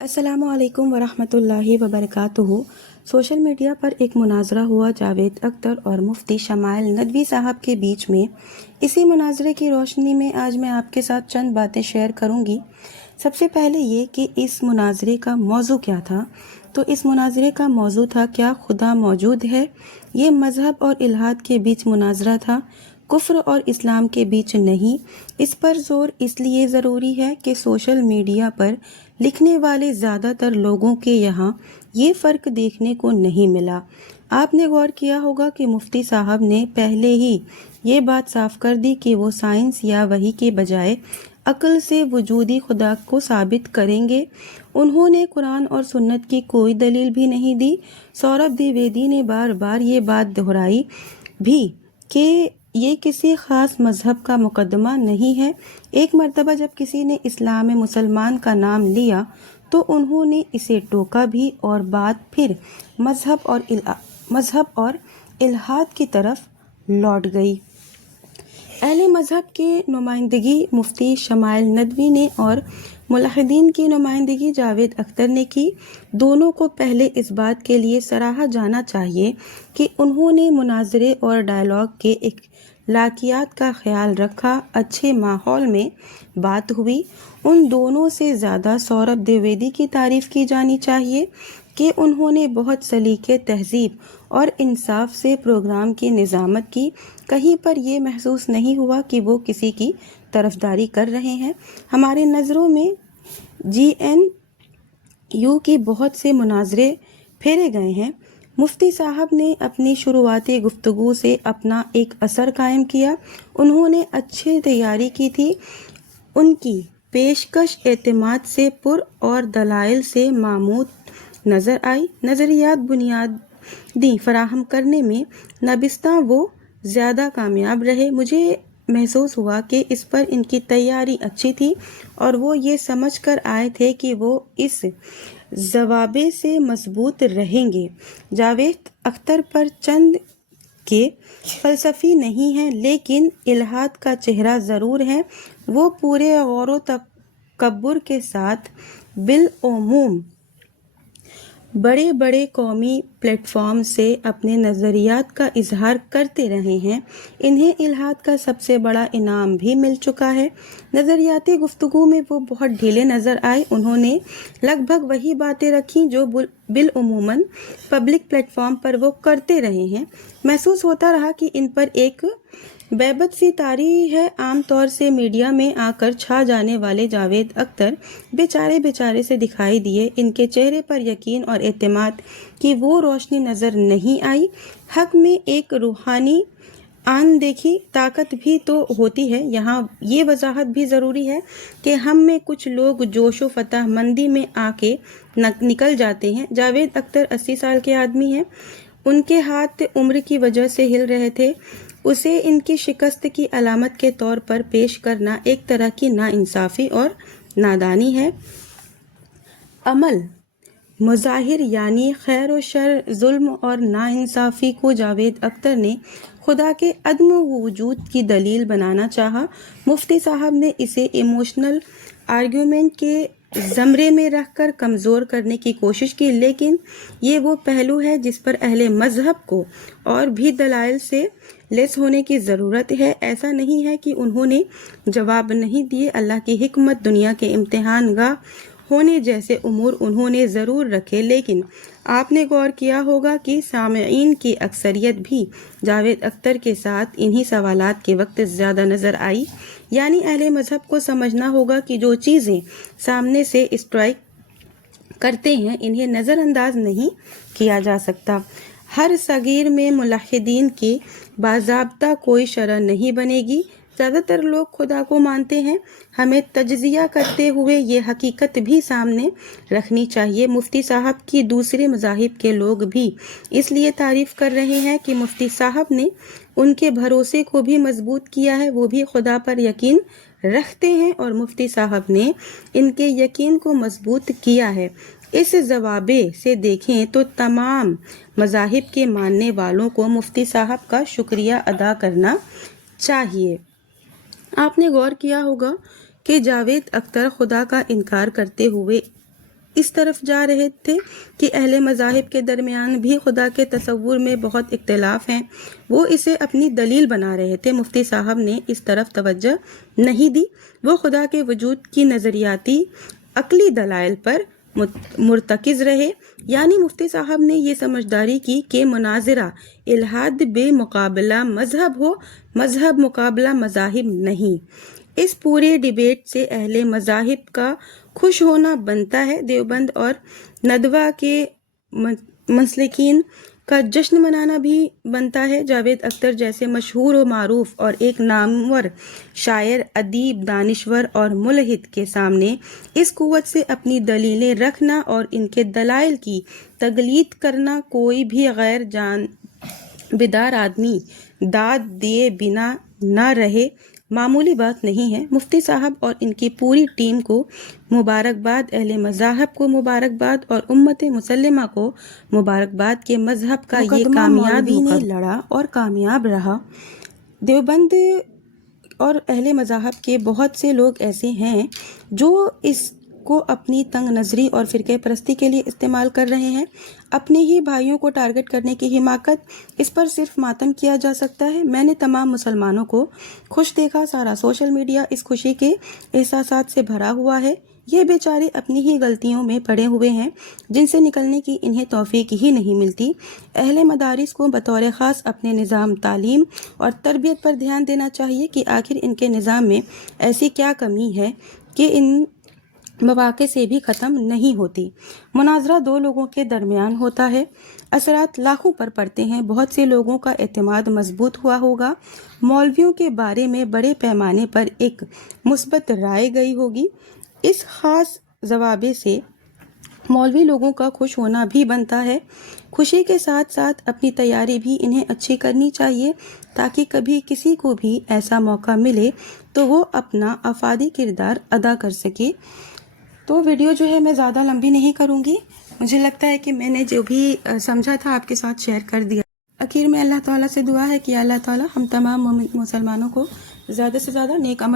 السلام علیکم ورحمۃ اللہ وبرکاتہ۔ سوشل میڈیا پر ایک مناظرہ ہوا جاوید اختر اور مفتی شمائل ندوی صاحب کے بیچ میں۔ اسی مناظرے کی روشنی میں آج میں آپ کے ساتھ چند باتیں شیئر کروں گی۔ سب سے پہلے یہ کہ اس مناظرے کا موضوع کیا تھا۔ تو اس مناظرے کا موضوع تھا کیا خدا موجود ہے؟ یہ مذہب اور الحاد کے بیچ مناظرہ تھا، کفر اور اسلام کے بیچ نہیں۔ اس پر زور اس لیے ضروری ہے کہ سوشل میڈیا پر لکھنے والے زیادہ تر لوگوں کے یہاں یہ فرق دیکھنے کو نہیں ملا۔ آپ نے غور کیا ہوگا کہ مفتی صاحب نے پہلے ہی یہ بات صاف کر دی کہ وہ سائنس یا وحی کے بجائے عقل سے وجودی خدا کو ثابت کریں گے۔ انہوں نے قرآن اور سنت کی کوئی دلیل بھی نہیں دی۔ سوربھ دیویدی نے بار بار یہ بات دہرائی بھی کہ یہ کسی خاص مذہب کا مقدمہ نہیں ہے۔ ایک مرتبہ جب کسی نے اسلام مسلمان کا نام لیا تو انہوں نے اسے ٹوکا بھی اور بات پھر مذہب اور الحاد کی طرف لوٹ گئی۔ اہل مذہب کی نمائندگی مفتی شمائل ندوی نے اور ملحدین کی نمائندگی جاوید اختر نے کی۔ دونوں کو پہلے اس بات کے لیے سراہا جانا چاہیے کہ انہوں نے مناظرے اور ڈائیلاگ کے اخلاقیات کا خیال رکھا۔ اچھے ماحول میں بات ہوئی۔ ان دونوں سے زیادہ سوربھ دیویدی کی تعریف کی جانی چاہیے کہ انہوں نے بہت سلیقے، تہذیب اور انصاف سے پروگرام کی نظامت کی۔ کہیں پر یہ محسوس نہیں ہوا کہ وہ کسی کی طرفداری کر رہے ہیں۔ ہمارے نظروں میں جی این یو کی بہت سے مناظرے پھیرے گئے ہیں۔ مفتی صاحب نے اپنی شروعاتی گفتگو سے اپنا ایک اثر قائم کیا۔ انہوں نے اچھی تیاری کی تھی۔ ان کی پیشکش اعتماد سے پر اور دلائل سے مامود نظر آئی۔ نظریات بنیادی فراہم کرنے میں نبستہ وہ زیادہ کامیاب رہے۔ مجھے محسوس ہوا کہ اس پر ان کی تیاری اچھی تھی اور وہ یہ سمجھ کر آئے تھے کہ وہ اس ضوابطے سے مضبوط رہیں گے۔ جاوید اختر پر چند کے فلسفی نہیں ہیں لیکن الحاد کا چہرہ ضرور ہیں۔ وہ پورے غور و تکبر کے ساتھ بالعموم بڑے بڑے قومی پلیٹ فارم سے اپنے نظریات کا اظہار کرتے رہے ہیں۔ انہیں الحاد کا سب سے بڑا انعام بھی مل چکا ہے۔ نظریاتی گفتگو میں وہ بہت ڈھیلے نظر آئے۔ انہوں نے لگ بھگ وہی باتیں رکھیں جو بالعموماً پبلک پلیٹ فارم پر وہ کرتے رہے ہیں۔ محسوس ہوتا رہا کہ ان پر ایک بیبت سی طاری ہے۔ عام طور سے میڈیا میں آ کر چھا جانے والے جاوید اختر بیچارے سے دکھائی دیے۔ ان کے چہرے پر یقین اور اعتماد کی وہ روشنی نظر نہیں آئی۔ حق میں ایک روحانی اندیکھی طاقت بھی تو ہوتی ہے۔ یہاں یہ وضاحت بھی ضروری ہے کہ ہم میں کچھ لوگ جوش و فتح مندی میں آ کے نکل جاتے ہیں۔ جاوید اختر 80 سال کے آدمی ہیں۔ ان کے ہاتھ عمر کی وجہ سے ہل رہے تھے۔ اسے ان کی شکست کی علامت کے طور پر پیش کرنا ایک طرح کی ناانصافی اور نادانی ہے۔ عمل مظاہر یعنی خیر و شر، ظلم اور ناانصافی کو جاوید اختر نے خدا کے عدم وجود کی دلیل بنانا چاہا۔ مفتی صاحب نے اسے ایموشنل آرگیومنٹ کے زمرے میں رکھ کر کمزور کرنے کی کوشش کی، لیکن یہ وہ پہلو ہے جس پر اہل مذہب کو اور بھی دلائل سے لیس ہونے کی ضرورت ہے۔ ایسا نہیں ہے کہ انہوں نے جواب نہیں دیے۔ اللہ کی حکمت، دنیا کے امتحان گاہ ہونے جیسے امور انہوں نے ضرور رکھے، لیکن آپ نے غور کیا ہوگا کہ سامعین کی اکثریت بھی جاوید اختر کے ساتھ انہی سوالات کے وقت زیادہ نظر آئی۔ یعنی اہل مذہب کو سمجھنا ہوگا کہ جو چیزیں سامنے سے اسٹرائک کرتے ہیں انہیں نظر انداز نہیں کیا جا سکتا۔ ہر صغیر میں ملحدین کی باضابطہ کوئی شرح نہیں بنے گی۔ زیادہ تر لوگ خدا کو مانتے ہیں۔ ہمیں تجزیہ کرتے ہوئے یہ حقیقت بھی سامنے رکھنی چاہیے۔ مفتی صاحب کی دوسرے مذاہب کے لوگ بھی اس لیے تعریف کر رہے ہیں کہ مفتی صاحب نے ان کے بھروسے کو بھی مضبوط کیا ہے۔ وہ بھی خدا پر یقین رکھتے ہیں اور مفتی صاحب نے ان کے یقین کو مضبوط کیا ہے۔ اس زاویے سے دیکھیں تو تمام مذاہب کے ماننے والوں کو مفتی صاحب کا شکریہ ادا کرنا چاہیے۔ آپ نے غور کیا ہوگا کہ جاوید اختر خدا کا انکار کرتے ہوئے اس طرف جا رہے تھے کہ اہل مذاہب کے درمیان بھی خدا کے تصور میں بہت اختلاف ہیں، وہ اسے اپنی دلیل بنا رہے تھے۔ مفتی صاحب نے اس طرف توجہ نہیں دی، وہ خدا کے وجود کی نظریاتی عقلی دلائل پر مرتکز رہے۔ یعنی مفتی صاحب نے یہ سمجھداری کی کہ مناظرہ الحاد بے مقابلہ مذہب ہو، مذہب مقابلہ مذاہب نہیں۔ اس پورے ڈیبیٹ سے اہل مذاہب کا خوش ہونا بنتا ہے، دیوبند اور ندوہ کے مسلکین کا جشن منانا بھی بنتا ہے۔ جاوید اختر جیسے مشہور و معروف اور ایک نامور شاعر، ادیب، دانشور اور ملحد کے سامنے اس قوت سے اپنی دلیلیں رکھنا اور ان کے دلائل کی تقلید کرنا کوئی بھی غیر جانبدار آدمی داد دیے بنا نہ رہے معمولی بات نہیں ہے۔ مفتی صاحب اور ان کی پوری ٹیم کو مبارکباد، اہل مذاہب کو مبارکباد اور امت مسلمہ کو مبارکباد کہ مذہب کا یہ کامیابی نے لڑا اور کامیاب رہا۔ دیوبند اور اہل مذاہب کے بہت سے لوگ ایسے ہیں جو اس کو اپنی تنگ نظری اور فرقہ پرستی کے لیے استعمال کر رہے ہیں۔ اپنے ہی بھائیوں کو ٹارگٹ کرنے کی حماقت، اس پر صرف ماتم کیا جا سکتا ہے۔ میں نے تمام مسلمانوں کو خوش دیکھا، سارا سوشل میڈیا اس خوشی کے احساسات سے بھرا ہوا ہے۔ یہ بیچارے اپنی ہی غلطیوں میں پڑے ہوئے ہیں جن سے نکلنے کی انہیں توفیق ہی نہیں ملتی۔ اہل مدارس کو بطور خاص اپنے نظام تعلیم اور تربیت پر دھیان دینا چاہیے کہ آخر ان کے نظام میں ایسی کیا کمی ہے کہ ان مواقع سے بھی ختم نہیں ہوتی۔ مناظرہ دو لوگوں کے درمیان ہوتا ہے، اثرات لاکھوں پر پڑتے ہیں، بہت سے لوگوں کا اعتماد مضبوط ہوا ہوگا، مولویوں کے بارے میں بڑے پیمانے پر ایک مثبت رائے گئی ہوگی۔ اس خاص ضوابط سے مولوی لوگوں کا خوش ہونا بھی بنتا ہے۔ خوشی کے ساتھ ساتھ اپنی تیاری بھی انہیں اچھی کرنی چاہیے تاکہ کبھی کسی کو بھی ایسا موقع ملے تو وہ اپنا افادی کردار ادا کر سکے۔ تو ویڈیو جو ہے میں زیادہ لمبی نہیں کروں گی، مجھے لگتا ہے کہ میں نے جو بھی سمجھا تھا آپ کے ساتھ شیئر کر دیا۔ آخر میں اللہ تعالیٰ سے دعا ہے کہ اللہ تعالیٰ ہم تمام مسلمانوں کو زیادہ سے زیادہ نیک عمل